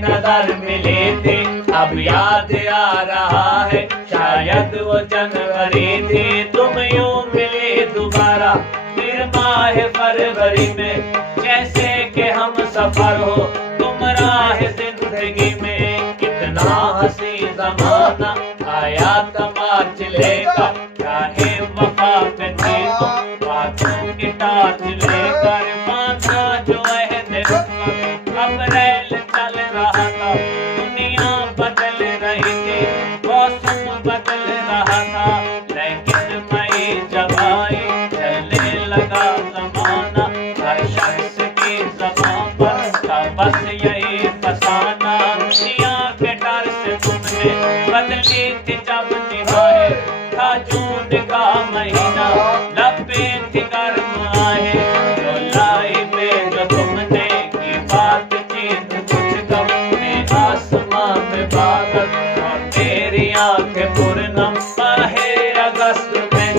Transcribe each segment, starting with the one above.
नजर मिले थे, अब याद आ रहा है शायद वो जनवरी थी। तुम यूं मिले दोबारा फिर माह फरवरी में, जैसे कि हम सफर हो तुम राह जिंदगी में। कितना हंसी जमाना आया तमाच लेकर, चाहे वफा पे थे तुम बातों की टाच लेकर। बांधा जो अब रेल चल रहा था, दुनिया बदल रही थी, मौसम बदल रहा था। लेकिन मई जब आई चलने लगा जमाना, हर शख्स की ज़बान पर था बस यही फसाना। दुनिया के डर से तुमने बदली थी जब निभाए था जून का महीना,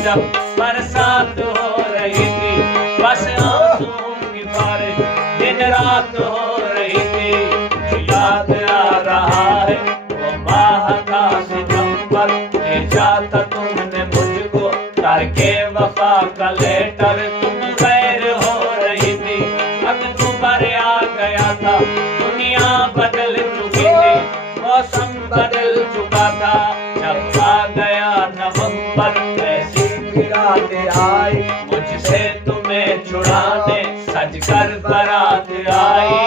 जब बरसात हो रही थी, बस आंसुओं की बारिश दिन रात हो रही थी। याद आ रहा है वो माह का सितंबर, भेजा था तुमने मुझको करके वफा का लेटर। तुम गैर हो रही थी, अक्टूबर आ गया था, दुनिया बदल चुकी थी, मौसम बदल चुका था। जब आ गया नवंबर, ऐसी रातें आई मुझसे तुम्हें छुड़ाने, सज कर बारात आई।